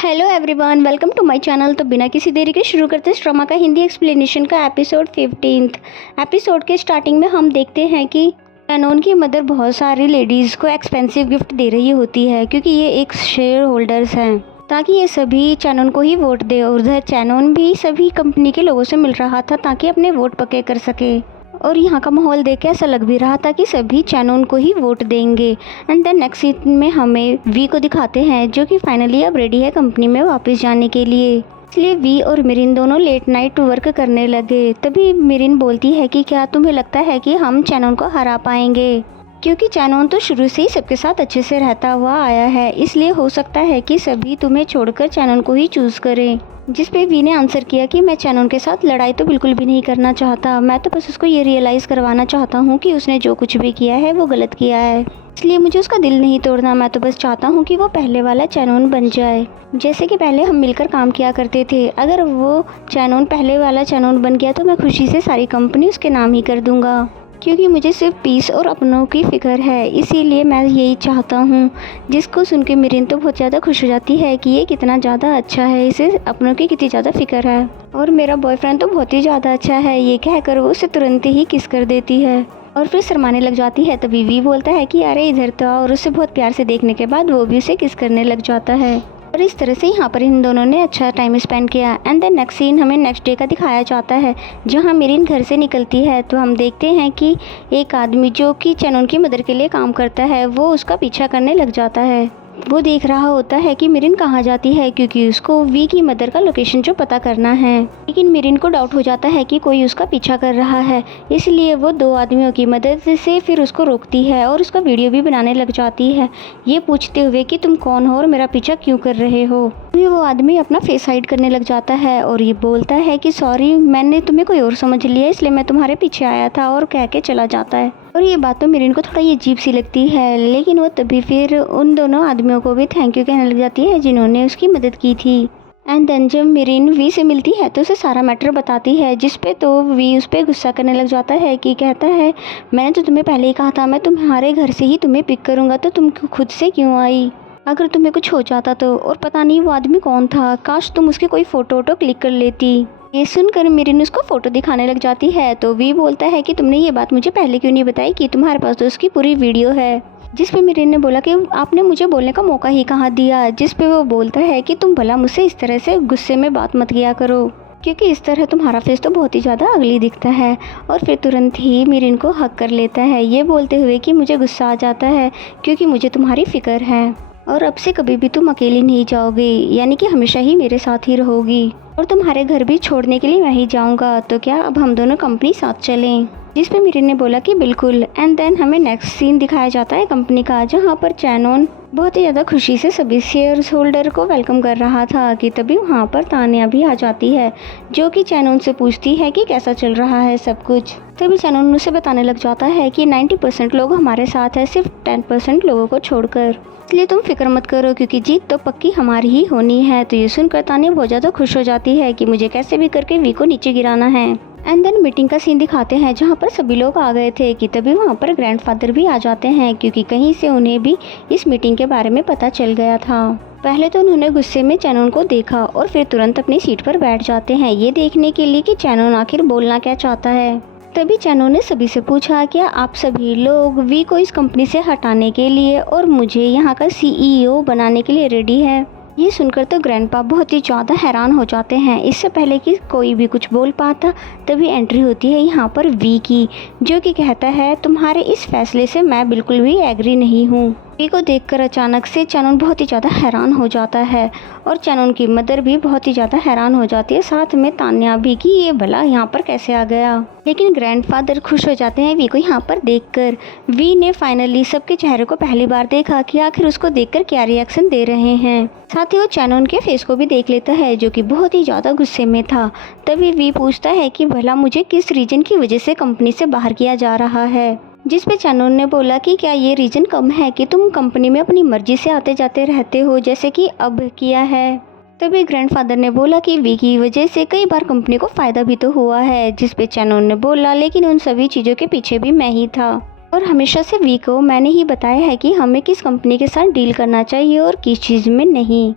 Hello everyone, welcome to my channel. तो बिना किसी देरी के शुरू करते हैं ड्रामा का हिंदी एक्सप्लेनेशन का एपिसोड 15। एपिसोड के स्टार्टिंग में हम देखते हैं कि चैनोन की मदर बहुत सारी लेडीज़ को एक्सपेंसिव गिफ्ट दे रही होती है क्योंकि ये एक शेयर होल्डर्स हैं, ताकि ये सभी चैनोन को ही वोट दे। और उधर चैनोन भी सभी कंपनी के लोगों से मिल रहा था ताकि अपने वोट पक्के कर सके। और यहाँ का माहौल देख के ऐसा लग भी रहा था कि सभी चैनोन को ही वोट देंगे। एंड देन नेक्स्ट सीन में हमें वी को दिखाते हैं जो कि फाइनली अब रेडी है कंपनी में वापस जाने के लिए। इसलिए वी और मिरिन दोनों लेट नाइट वर्क करने लगे। तभी मिरिन बोलती है कि क्या तुम्हें लगता है कि हम चैनोन को हरा पाएंगे, क्योंकि चैनोन तो शुरू से ही सबके साथ अच्छे से रहता हुआ आया है, इसलिए हो सकता है कि सभी तुम्हें छोड़कर चैनोन को ही चूज़ करें। जिस पे वी ने आंसर किया कि मैं चैनोन के साथ लड़ाई तो बिल्कुल भी नहीं करना चाहता, मैं तो बस उसको ये रियलाइज़ करवाना चाहता हूँ कि उसने जो कुछ भी किया है वो गलत किया है, इसलिए मुझे उसका दिल नहीं तोड़ना। मैं तो बस चाहता हूँ कि वो पहले वाला चैनोन बन जाए, जैसे कि पहले हम मिलकर काम किया करते थे। अगर वो चैनोन पहले वाला चैनोन बन गया तो मैं खुशी से सारी कंपनी उसके नाम ही कर दूँगा, क्योंकि मुझे सिर्फ पीस और अपनों की फ़िक्र है, इसीलिए मैं यही चाहता हूँ। जिसको सुन के मिरिन तो बहुत ज़्यादा खुश हो जाती है कि ये कितना ज़्यादा अच्छा है, इसे अपनों की कितनी ज़्यादा फ़िक्र है, और मेरा बॉयफ्रेंड तो बहुत ही ज़्यादा अच्छा है। ये कहकर वो उसे तुरंत ही किस कर देती है और फिर शर्माने लग जाती है। तभी वी बोलता है कि अरे इधर तो आओ, और उसे बहुत प्यार से देखने के बाद वो भी उसे किस करने लग जाता है। और इस तरह से यहाँ पर इन दोनों ने अच्छा टाइम स्पेंड किया। एंड देन नेक्स्ट सीन हमें नेक्स्ट डे का दिखाया जाता है, जहाँ मिरिन घर से निकलती है तो हम देखते हैं कि एक आदमी जो कि चैनोन की मदर के लिए काम करता है वो उसका पीछा करने लग जाता है। वो देख रहा होता है कि मिरिन कहाँ जाती है, क्योंकि उसको वी की मदर का लोकेशन जो पता करना है। लेकिन मिरिन को डाउट हो जाता है कि कोई उसका पीछा कर रहा है, इसलिए वो दो आदमियों की मदद से फिर उसको रोकती है और उसका वीडियो भी बनाने लग जाती है, ये पूछते हुए कि तुम कौन हो और मेरा पीछा क्यों कर रहे हो। फिर वो आदमी अपना फेस हाइड करने लग जाता है और ये बोलता है कि सॉरी, मैंने तुम्हें कोई और समझ लिया, इसलिए मैं तुम्हारे पीछे आया था, और कह के चला जाता है। और ये बात तो मिरिन को थोड़ा अजीब सी लगती है, लेकिन वो तभी फिर उन दोनों आदमियों को भी थैंक यू कहने लग जाती है जिन्होंने उसकी मदद की थी। एंड देन जब मिरिन वी से मिलती है तो उसे सारा मैटर बताती है, जिस पे तो वी उस पर गुस्सा करने लग जाता है कि कहता है मैंने तो तुम्हें पहले ही कहा था मैं तुम्हारे घर से ही तुम्हें पिक करूँगा, तो तुम खुद से क्यों आई? अगर तुम्हें कुछ हो जाता तो। और पता नहीं वो आदमी कौन था, काश तुम उसकी कोई फ़ोटो वोटो क्लिक कर लेती। ये सुनकर मिरिन उसको फ़ोटो दिखाने लग जाती है तो वी बोलता है कि तुमने ये बात मुझे पहले क्यों नहीं बताई कि तुम्हारे पास तो उसकी पूरी वीडियो है। जिस पे मिरिन ने बोला कि आपने मुझे बोलने का मौका ही कहाँ दिया। जिस पे वो बोलता है कि तुम भला मुझसे इस तरह से गुस्से में बात मत किया करो, क्योंकि इस तरह तुम्हारा फेस तो बहुत ही ज़्यादा अगली दिखता है। और फिर तुरंत ही मिरिन को हक कर लेता है, ये बोलते हुए कि मुझे गुस्सा आ जाता है क्योंकि मुझे तुम्हारी फ़िक्र है, और अब से कभी भी तुम अकेली नहीं जाओगी, यानी कि हमेशा ही मेरे साथ ही रहोगी, और तुम्हारे घर भी छोड़ने के लिए मैं ही जाऊंगा, तो क्या अब हम दोनों कंपनी साथ चलें? जिस पे मिरिन ने बोला कि बिल्कुल। एंड देन हमें नेक्स्ट सीन दिखाया जाता है कंपनी का, जहाँ पर चैनोन बहुत ही ज़्यादा खुशी से सभी शेयर होल्डर को वेलकम कर रहा था कि तभी वहाँ पर तान्या भी आ जाती है, जो कि चैनोन से पूछती है कि कैसा चल रहा है सब कुछ। तभी चैनोन उसे बताने लग जाता है कि 90% लोग हमारे साथ है, सिर्फ 10% लोगों को छोड़कर, इसलिए तुम फिक्र मत करो क्योंकि जीत तो पक्की हमारी ही होनी है। तो ये सुनकर तान्या बहुत ज़्यादा खुश हो जाती है कि मुझे कैसे भी करके वी को नीचे गिराना है। एंड देन मीटिंग का सीन दिखाते हैं, जहाँ पर सभी लोग आ गए थे कि तभी वहाँ पर ग्रैंडफादर भी आ जाते हैं, क्योंकि कहीं से उन्हें भी इस मीटिंग के बारे में पता चल गया था। पहले तो उन्होंने गुस्से में चैनोन को देखा और फिर तुरंत अपनी सीट पर बैठ जाते हैं, ये देखने के लिए कि चैनोन आखिर बोलना क्या चाहता है। तभी चैनोन ने सभी से पूछा क्या आप सभी लोग वी को इस कंपनी से हटाने के लिए और मुझे यहाँ का CEO बनाने के लिए रेडी है? ये सुनकर तो ग्रैंडपा बहुत ही ज़्यादा हैरान हो जाते हैं। इससे पहले कि कोई भी कुछ बोल पाता तभी एंट्री होती है यहाँ पर वी की, जो कि कहता है तुम्हारे इस फैसले से मैं बिल्कुल भी एग्री नहीं हूँ। वी को देखकर अचानक से चैनोन बहुत ही ज़्यादा हैरान हो जाता है, और चैनोन की मदर भी बहुत ही ज़्यादा हैरान हो जाती है, साथ में तान्या भी कि ये भला यहाँ पर कैसे आ गया। लेकिन ग्रैंडफादर खुश हो जाते हैं वी को यहाँ पर देखकर। वी ने फाइनली सबके चेहरे को पहली बार देखा कि आखिर उसको देखकर क्या रिएक्शन दे रहे हैं। साथ ही वो चैनोन के फेस को भी देख लेता है, जो कि बहुत ही ज़्यादा गुस्से में था। तभी वी पूछता है कि भला मुझे किस रीजन की वजह से कंपनी से बाहर किया जा रहा है। जिस पे चैनोन ने बोला कि क्या ये रीज़न कम है कि तुम कंपनी में अपनी मर्जी से आते जाते रहते हो, जैसे कि अब किया है। तभी ग्रैंडफादर ने बोला कि वी की वजह से कई बार कंपनी को फ़ायदा भी तो हुआ है। जिस पे चैनोन ने बोला लेकिन उन सभी चीज़ों के पीछे भी मैं ही था, और हमेशा से वी को मैंने ही बताया है कि हमें किस कंपनी के साथ डील करना चाहिए और किस चीज़ में नहीं।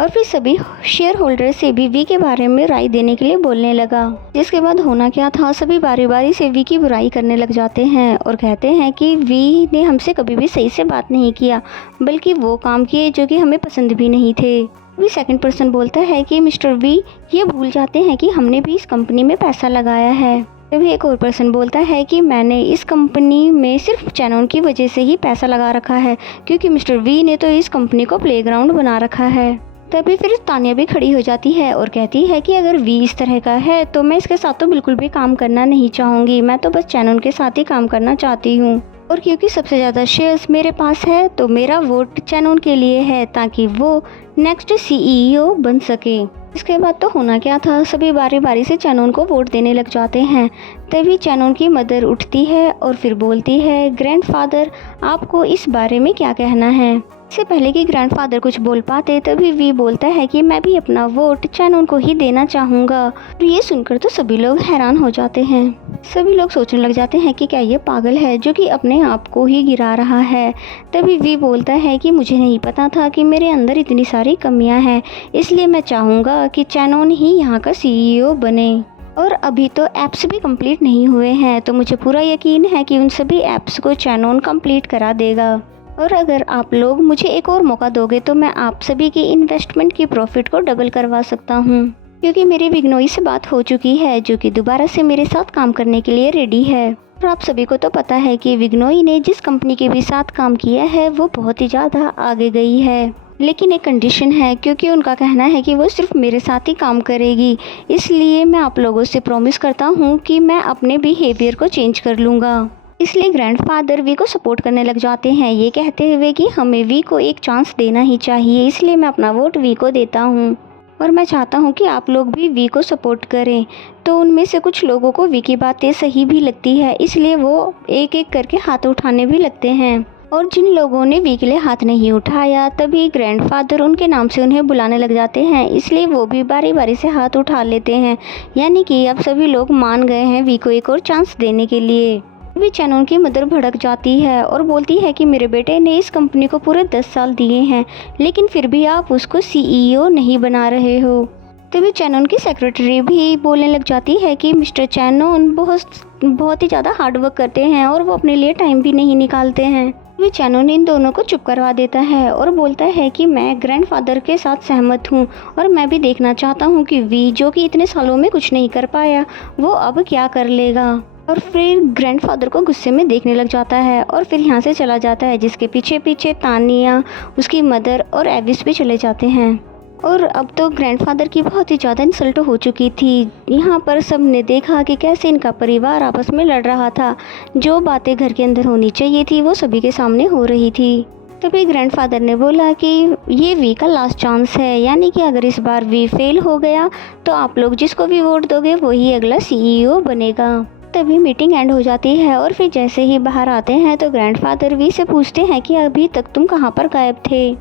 और फिर सभी शेयर होल्डर से भी वी के बारे में राय देने के लिए बोलने लगा। जिसके बाद होना क्या था, सभी बारी बारी से वी की बुराई करने लग जाते हैं और कहते हैं कि वी ने हमसे कभी भी सही से बात नहीं किया, बल्कि वो काम किए जो कि हमें पसंद भी नहीं थे। अभी सेकंड पर्सन बोलता है कि मिस्टर वी ये भूल जाते हैं कि हमने भी इस कंपनी में पैसा लगाया है। तभी एक और पर्सन बोलता है कि मैंने इस कंपनी में सिर्फ चैनोन की वजह से ही पैसा लगा रखा है, क्योंकि मिस्टर वी ने तो इस कंपनी को प्लेग्राउंड बना रखा है। तभी फिर तानिया भी खड़ी हो जाती है और कहती है कि अगर वी इस तरह का है तो मैं इसके साथ तो बिल्कुल भी काम करना नहीं चाहूँगी, मैं तो बस चैनोन के साथ ही काम करना चाहती हूँ। और क्योंकि सबसे ज़्यादा शेयर्स मेरे पास है तो मेरा वोट चैनोन के लिए है, ताकि वो नेक्स्ट CEO बन सके। इसके बाद तो होना क्या था, सभी बारी बारी से चैनोन को वोट देने लग जाते हैं। तभी चैनोन की मदर उठती है और फिर बोलती है, ग्रैंडफादर आपको इस बारे में क्या कहना है। इससे पहले कि ग्रैंडफादर कुछ बोल पाते तभी वी बोलता है कि मैं भी अपना वोट चैनोन को ही देना चाहूँगा। और ये सुनकर तो सभी लोग हैरान हो जाते हैं। सभी लोग सोचने लग जाते हैं कि क्या ये पागल है जो कि अपने आप को ही गिरा रहा है। तभी वी बोलता है कि मुझे नहीं पता था कि मेरे अंदर इतनी सारी कमियां हैं, इसलिए मैं चाहूँगा कि चैनोन ही यहाँ का CEO बने। और अभी तो एप्स भी कंप्लीट नहीं हुए हैं, तो मुझे पूरा यकीन है कि उन सभी एप्स को चैनोन कंप्लीट करा देगा। और अगर आप लोग मुझे एक और मौका दोगे तो मैं आप सभी की इन्वेस्टमेंट की प्रॉफिट को डबल करवा सकता हूँ, क्योंकि मेरी विग्नोई से बात हो चुकी है जो कि दोबारा से मेरे साथ काम करने के लिए रेडी है। और आप सभी को तो पता है कि विग्नोई ने जिस कंपनी के भी साथ काम किया है वो बहुत ही ज़्यादा आगे गई है, लेकिन एक कंडीशन है, क्योंकि उनका कहना है कि वो सिर्फ मेरे साथ ही काम करेगी। इसलिए मैं आप लोगों से प्रॉमिस करता हूँ कि मैं अपने बिहेवियर को चेंज कर लूँगा। इसलिए ग्रैंडफादर वी को सपोर्ट करने लग जाते हैं, ये कहते हुए कि हमें वी को एक चांस देना ही चाहिए। इसलिए मैं अपना वोट वी को देता हूँ और मैं चाहता हूँ कि आप लोग भी वी को सपोर्ट करें। तो उनमें से कुछ लोगों को वी की बातें सही भी लगती है, इसलिए वो एक एक करके हाथ उठाने भी लगते हैं। और जिन लोगों ने वी के लिए हाथ नहीं उठाया तभी ग्रैंडफादर उनके नाम से उन्हें बुलाने लग जाते हैं, इसलिए वो भी बारी बारी से हाथ उठा लेते हैं। यानी कि अब सभी लोग मान गए हैं वी को एक और चांस देने के लिए। अभी चैनोन की मदर भड़क जाती है और बोलती है कि मेरे बेटे ने इस कंपनी को पूरे 10 साल दिए हैं, लेकिन फिर भी आप उसको CEO नहीं बना रहे हो। तभी चैनोन की सेक्रेटरी भी बोलने लग जाती है कि मिस्टर चैनोन बहुत ही ज़्यादा हार्ड वर्क करते हैं और वो अपने लिए टाइम भी नहीं निकालते हैं। तभी चैनोन इन दोनों को चुप करवा देता है और बोलता है कि मैं ग्रैंडफादर के साथ सहमत हूँ और मैं भी देखना चाहता हूँ कि वी जो कि इतने सालों में कुछ नहीं कर पाया वो अब क्या कर लेगा। और फिर ग्रैंडफादर को गुस्से में देखने लग जाता है और फिर यहाँ से चला जाता है, जिसके पीछे पीछे तानिया, उसकी मदर और एविस भी चले जाते हैं। और अब तो ग्रैंडफादर की बहुत ही ज़्यादा इंसल्ट हो चुकी थी। यहाँ पर सब ने देखा कि कैसे इनका परिवार आपस में लड़ रहा था। जो बातें घर के अंदर होनी चाहिए थी वो सभी के सामने हो रही थी। तभी ग्रैंडफादर ने बोला कि ये वी का लास्ट चांस है, यानी कि अगर इस बार वी फेल हो गया तो आप लोग जिसको भी वोट दोगे वही अगला CEO बनेगा। तभी मीटिंग एंड हो जाती है और फिर जैसे ही बाहर आते हैं तो ग्रैंडफादर वी से पूछते हैं कि अभी तक तुम कहाँ पर गायब थे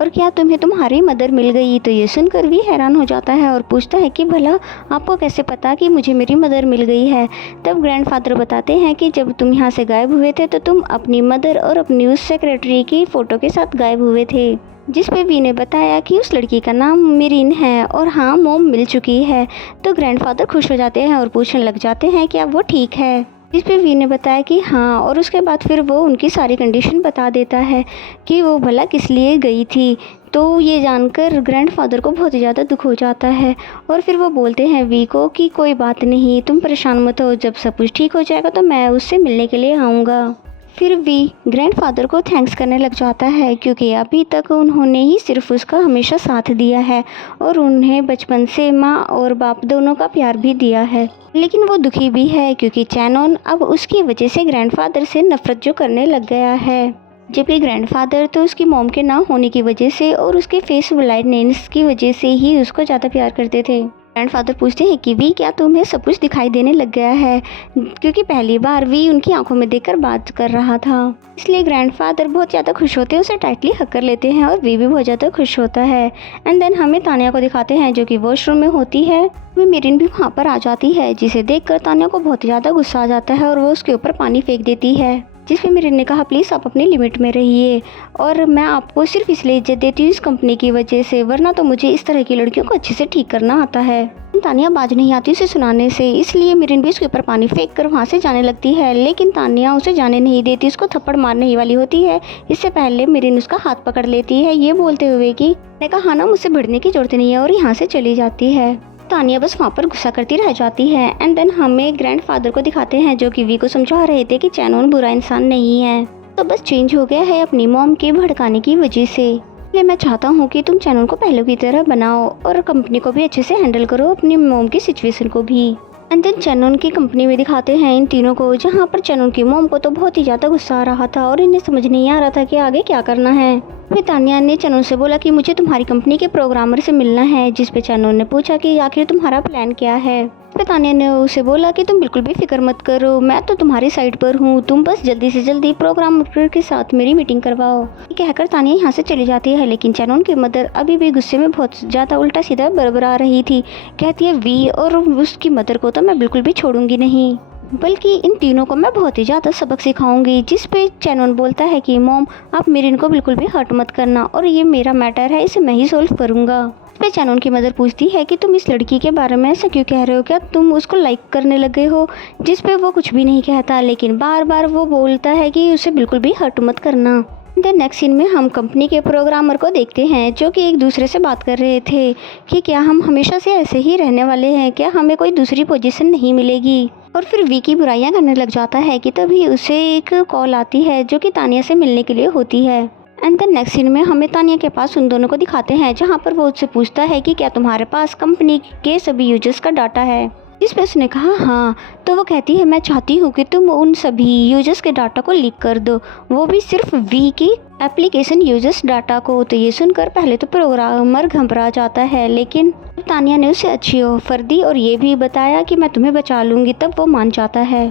और क्या तुम्हें तुम्हारी मदर मिल गई। तो ये सुनकर वी हैरान हो जाता है और पूछता है कि भला आपको कैसे पता कि मुझे मेरी मदर मिल गई है। तब ग्रैंडफादर बताते हैं कि जब तुम यहाँ से गायब हुए थे तो तुम अपनी मदर और अपनी उस सेक्रेटरी की फ़ोटो के साथ गायब हुए थे, जिस पे वी ने बताया कि उस लड़की का नाम मेरीन है और हाँ मोम मिल चुकी है। तो ग्रैंडफादर खुश हो जाते हैं और पूछने लग जाते हैं कि अब वो ठीक है, जिस पे वी ने बताया कि हाँ। और उसके बाद फिर वो उनकी सारी कंडीशन बता देता है कि वो भला किस लिए गई थी। तो ये जानकर ग्रैंडफादर को बहुत ही ज़्यादा दुख हो जाता है और फिर वो बोलते हैं वी को कि कोई बात नहीं, तुम परेशान मत हो, जब सब कुछ ठीक हो जाएगा तो मैं उससे मिलने के लिए आऊँगा। फिर वी ग्रैंडफादर को थैंक्स करने लग जाता है, क्योंकि अभी तक उन्होंने ही सिर्फ उसका हमेशा साथ दिया है और उन्हें बचपन से माँ और बाप दोनों का प्यार भी दिया है। लेकिन वो दुखी भी है क्योंकि चैनोन अब उसकी वजह से ग्रैंडफादर से नफरत जो करने लग गया है, जबकि ग्रैंडफादर तो उसकी मॉम के ना होने की वजह से और उसके फेस ब्लाइंडनेस की वजह से ही उसको ज़्यादा प्यार करते थे। ग्रैंडफादर पूछते हैं कि वी क्या तुम्हें सब कुछ दिखाई देने लग गया है, क्योंकि पहली बार वी उनकी आंखों में देखकर बात कर रहा था। इसलिए ग्रैंडफादर बहुत ज़्यादा खुश होते हैं, उसे टाइटली हक कर लेते हैं और वी भी बहुत ज़्यादा खुश होता है। एंड देन हमें तानिया को दिखाते हैं जो कि वॉशरूम में होती है। वह मेरिन भी वहाँ पर आ जाती है, जिसे देखकर तानिया को बहुत ज़्यादा गुस्सा आ जाता है और वो उसके ऊपर पानी फेंक देती है। जिस पे मिरिन ने कहा प्लीज़ आप अपनी लिमिट में रहिए और मैं आपको सिर्फ इसलिए इज्जत देती हूँ इस कंपनी की वजह से, वरना तो मुझे इस तरह की लड़कियों को अच्छे से ठीक करना आता है। तानिया बाज नहीं आती उसे सुनाने से, इसलिए मिरिन भी उसके ऊपर पानी फेंक कर वहाँ से जाने लगती है, लेकिन तानिया उसे जाने नहीं देती, उसको थप्पड़ मारने ही वाली होती है। इससे पहले मिरिन उसका हाथ पकड़ लेती है, ये बोलते हुए कि मैंने कहा ना मुझसे भिड़ने की जरूरत नहीं है, और यहाँ से चली जाती है। तानिया बस वहाँ पर गुस्सा करती रह जाती है। एंड देन हमें ग्रैंडफादर को दिखाते हैं जो कि वी को समझा रहे थे कि चैनोन बुरा इंसान नहीं है, तो बस चेंज हो गया है अपनी मॉम के भड़काने की वजह से। इसलिए मैं चाहता हूँ कि तुम चैनल को पहले की तरह बनाओ और कंपनी को भी अच्छे से हैंडल करो, अपनी मॉम की सिचुएशन को भी। एंड देन चैनोन की कंपनी में दिखाते हैं इन तीनों को, जहाँ पर चैनोन की मॉम को तो बहुत ही ज़्यादा गुस्सा आ रहा था और इन्हें समझ नहीं आ रहा था कि आगे क्या करना है। फिर तानिया ने चैनोन से बोला कि मुझे तुम्हारी कंपनी के प्रोग्रामर से मिलना है, जिस पे चैनोन ने पूछा कि आखिर तुम्हारा प्लान क्या है। फिर तानिया ने उसे बोला कि तुम बिल्कुल भी फिक्र मत करो, मैं तो तुम्हारी साइड पर हूँ, तुम बस जल्दी से जल्दी प्रोग्रामर के साथ मेरी मीटिंग करवाओ। कहकर तानिया यहाँ से चली जाती है, लेकिन चैनोन की मदर अभी भी गुस्से में बहुत ज़्यादा उल्टा सीधा बरबरा रही थी। कहती है वी और उसकी मदर को तो मैं बिल्कुल भी छोड़ूंगी नहीं, बल्कि इन तीनों को मैं बहुत ही ज़्यादा सबक सिखाऊंगी। जिस पे चैनोन बोलता है कि मॉम आप मिरिन को बिल्कुल भी हर्ट मत करना और ये मेरा मैटर है, इसे मैं ही सोल्व करूँगा। इस पे चैनोन की मदर पूछती है कि तुम इस लड़की के बारे में ऐसा क्यों कह रहे हो, क्या तुम उसको लाइक करने लगे हो। जिस पे वो कुछ भी नहीं कहता, लेकिन बार बार वो बोलता है कि उसे बिल्कुल भी हर्ट मत करना। देन नेक्स्ट सीन में हम कंपनी के प्रोग्रामर को देखते हैं जो कि एक दूसरे से बात कर रहे थे कि क्या हम हमेशा से ऐसे ही रहने वाले हैं, क्या हमें कोई दूसरी पोजीशन नहीं मिलेगी। और फिर वी की बुराइयां करने लग जाता है कि तभी उसे एक कॉल आती है जो कि तानिया से मिलने के लिए होती है। एंड देन नेक्स्ट सीन में हमें तानिया के पास उन दोनों को दिखाते हैं, जहाँ पर वो उससे पूछता है कि क्या तुम्हारे पास कंपनी के सभी यूजर्स का डाटा है। जिस पे उसने कहा हाँ, तो वो कहती है मैं चाहती हूँ कि तुम उन सभी यूजर्स के डाटा को लीक कर दो, वो भी सिर्फ वी की एप्लीकेशन यूजर्स डाटा को। तो ये सुनकर पहले तो प्रोग्रामर घबरा जाता है, लेकिन तानिया ने उसे अच्छी ऑफर दी और ये भी बताया कि मैं तुम्हें बचा लूँगी, तब वो मान जाता है।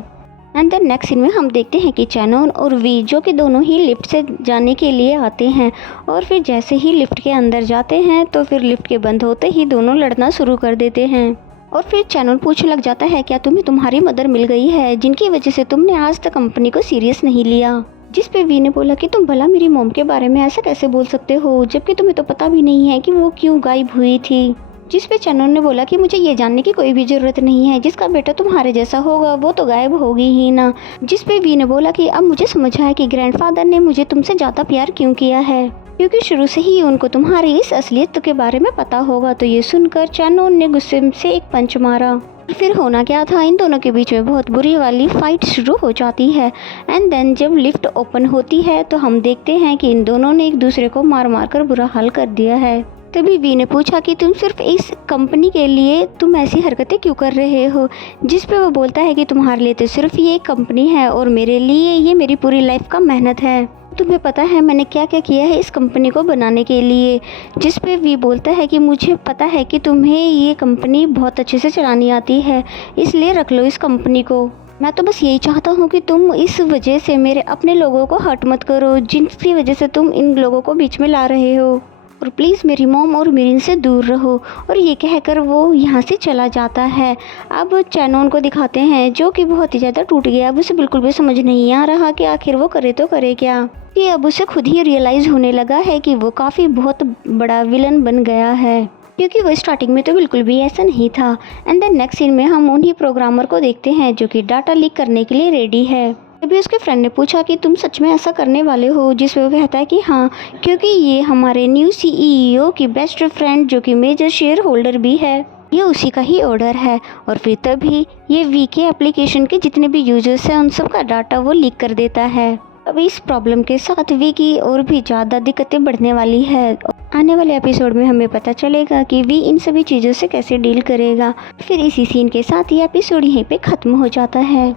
एंड देन नेक्स्ट सीन में हम देखते हैं कि चैनोन और वी जो कि दोनों ही लिफ्ट से जाने के लिए आते हैं, और फिर जैसे ही लिफ्ट के अंदर जाते हैं तो फिर लिफ्ट के बंद होते ही दोनों लड़ना शुरू कर देते हैं। और फिर चैनल पूछने लग जाता है क्या तुम्हें तुम्हारी मदर मिल गई है, जिनकी वजह से तुमने आज तक कंपनी को सीरियस नहीं लिया। जिस पे वी ने बोला कि तुम भला मेरी मॉम के बारे में ऐसा कैसे बोल सकते हो, जबकि तुम्हें तो पता भी नहीं है कि वो क्यों गायब हुई थी। जिस पे चैनोन ने बोला कि मुझे ये जानने की कोई भी ज़रूरत नहीं है, जिसका बेटा तुम्हारे जैसा होगा वो तो गायब होगी ही ना। जिस पे वी ने बोला कि अब मुझे समझ आया कि ग्रैंडफादर ने मुझे तुमसे ज़्यादा प्यार क्यों किया है, क्योंकि शुरू से ही उनको तुम्हारी इस असलियत के बारे में पता होगा। तो ये सुनकर चैनोन ने गुस्से से एक पंच मारा। फिर होना क्या था, इन दोनों के बीच में बहुत बुरी वाली फाइट शुरू हो जाती है। एंड देन जब लिफ्ट ओपन होती है तो हम देखते हैं कि इन दोनों ने एक दूसरे को मार मार कर बुरा हाल कर दिया है। तभी वी ने पूछा कि तुम सिर्फ इस कंपनी के लिए तुम ऐसी हरकतें क्यों कर रहे हो। जिस पे वो बोलता है कि तुम्हारे लिए तो सिर्फ ये कंपनी है और मेरे लिए ये मेरी पूरी लाइफ का मेहनत है। तुम्हें पता है मैंने क्या क्या किया है इस कंपनी को बनाने के लिए। जिस पे वी बोलता है कि मुझे पता है कि तुम्हें ये कंपनी बहुत अच्छे से चलानी आती है, इसलिए रख लो इस कंपनी को। मैं तो बस यही चाहता हूँ कि तुम इस वजह से मेरे अपने लोगों को हर्ट मत करो, जिनकी वजह से तुम इन लोगों को बीच में ला रहे हो, और प्लीज़ मेरी मॉम और मिरिन से दूर रहो। और ये कहकर वो यहाँ से चला जाता है। अब चैनोन को दिखाते हैं जो कि बहुत ही ज़्यादा टूट गया। अब उसे बिल्कुल भी समझ नहीं आ रहा कि आखिर वो करे तो करे क्या। कि अब उसे खुद ही रियलाइज़ होने लगा है कि वो काफ़ी बहुत बड़ा विलन बन गया है, क्योंकि वो स्टार्टिंग में तो बिल्कुल भी ऐसा नहीं था। एंड देन नेक्स्ट सीन में हम उन्हीं प्रोग्रामर को देखते हैं जो कि डाटा लीक करने के लिए रेडी है। तभी उसके फ्रेंड ने पूछा कि तुम सच में ऐसा करने वाले हो। जिसमें वो कहता है कि हाँ, क्योंकि ये हमारे न्यू सीईओ की बेस्ट फ्रेंड जो कि मेजर शेयर होल्डर भी है, ये उसी का ही ऑर्डर है। और फिर तभी ये वी के एप्लीकेशन के जितने भी यूजर्स हैं उन सब का डाटा वो लीक कर देता है। अब इस प्रॉब्लम के साथ वी की और भी ज़्यादा दिक्कतें बढ़ने वाली है। आने वाले एपिसोड में हमें पता चलेगा कि वी इन सभी चीज़ों से कैसे डील करेगा। फिर इसी सीन के साथ ये एपिसोड यहीं पे ख़त्म हो जाता है।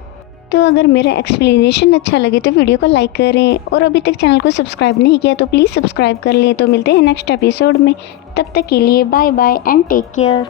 तो अगर मेरा एक्सप्लेनेशन अच्छा लगे तो वीडियो को लाइक करें, और अभी तक चैनल को सब्सक्राइब नहीं किया तो प्लीज़ सब्सक्राइब कर लें। तो मिलते हैं नेक्स्ट एपिसोड में, तब तक के लिए bye bye and take care.